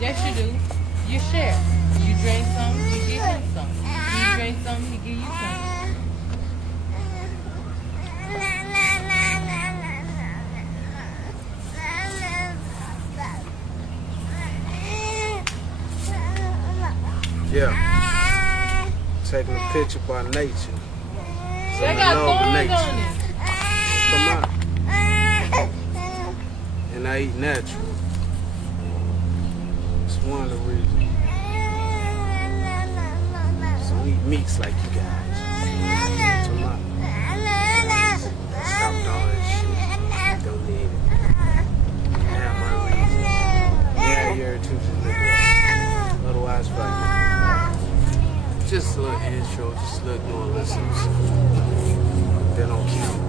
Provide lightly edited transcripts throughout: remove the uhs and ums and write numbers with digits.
Yes, you do. You share. You drink some, you give him some. You drink some, he give you some. Yeah. Taking a picture by nature. They got thorns on it. Come on. And I eat natural. It's one of the reasons. So I eat meats like you guys. Come on. Stop all that shit. Don't need it. Have my reason. Yeah, you're too just look it up. Otherwise, fuck it. Just a little intro, just look doing listens. Then on camera.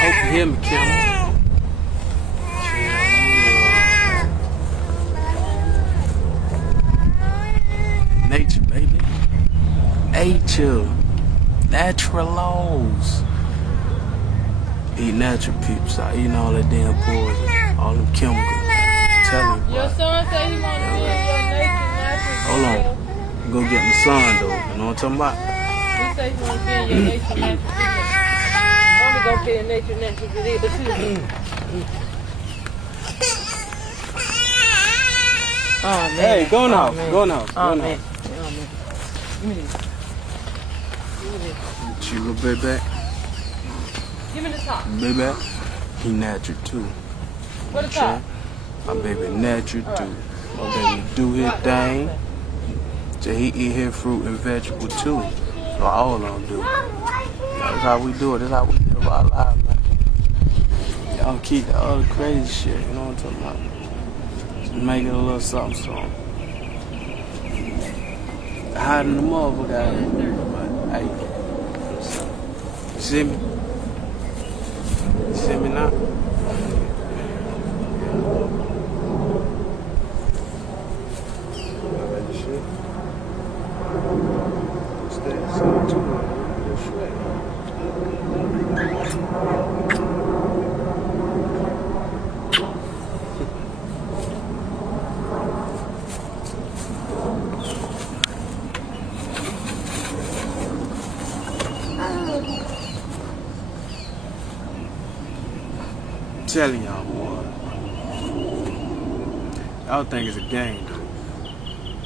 Hope you hear me, Kim. Nature, baby. Nature. Natural laws. Eat natural peeps. I eating all that damn poison. All them chemicals. Tell you, boy. Your son said he want to be in your nature natural. Hold on. Go get my son, though. You know what I'm talking about? He said he want to be in your nature natural. Mommy gonna be in nature natural today, but too. Oh, man. Hey, go now. Go now. Oh, man. Oh, man. Give me this. Give me this. You little baby. Give me the top. Baby, he natural too. What the top? My baby natural too. My baby do his thing. So he eat his fruit and vegetable too. So all of them do. That's how we do it. That's how we live our lives, man. Y'all keep the other crazy shit. You know what I'm talking about? Just make it a little something, something. Hiding the motherfucker out here. But, hey, you see me? You see me now? Telling y'all, boy. Y'all think it's a game, though.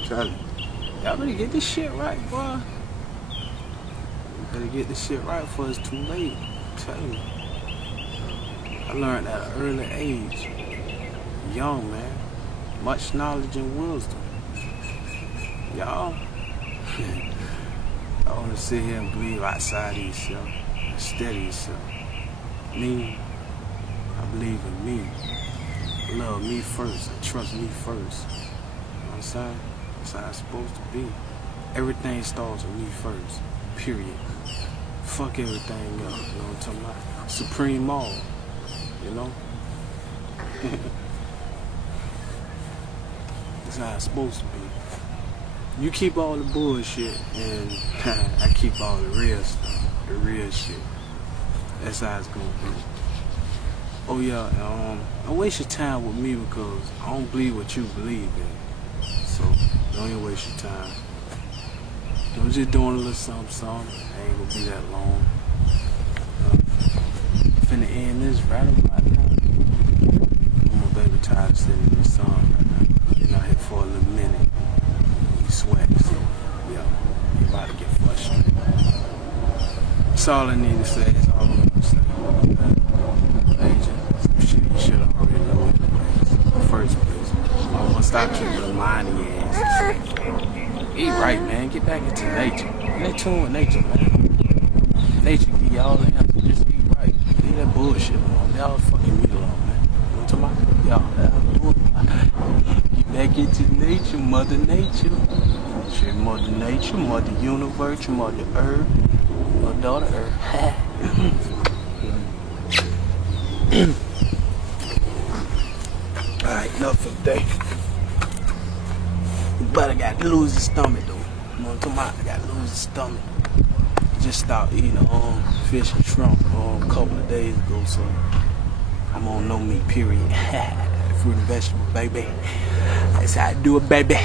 Telling y'all better get this shit right, boy. You better get this shit right before it's too late. I'm telling you. I learned at an early age. Young, man. Much knowledge and wisdom. Y'all. I want to sit here and believe outside of yourself. And steady yourself. Me. I believe in me. I love me first. I trust me first. You know what I'm saying? That's how it's supposed to be. Everything starts with me first. Period. Fuck everything else. You know what I'm talking about? Supreme all. You know? That's how it's supposed to be. You keep all the bullshit and I keep all the real stuff. The real shit. That's how it's gonna be. Oh yeah, don't waste your time with me because I don't believe what you believe in. So don't even waste your time. I'm just doing a little something, something. I ain't gonna be that long. Finna end this right about now. My baby tired of sitting in the sun right now. Been out here for a little minute. He sweating, so yeah, he about to get frustrated. That's all I need to say. That's all I'm gonna say. You should have already known it in the first place. I'm gonna stop keeping reminding your ass. Eat right, man. Get back into nature. Get in tune with nature, man. Nature give y'all the answer. Just eat right. Leave that bullshit alone. Y'all fucking meat alone, man. You know what I'm talking about? Y'all, get back into nature, Mother Nature. Shit, Mother Nature, Mother Universe, Mother Earth, Mother Daughter Earth. Alright, enough for the day. But I got to lose his stomach though. You know what I'm talking about? I gotta lose the stomach. Just stopped eating fish and shrimp a couple of days ago, so I'm on no meat, period. Fruit and vegetable, baby. That's how I do it, baby.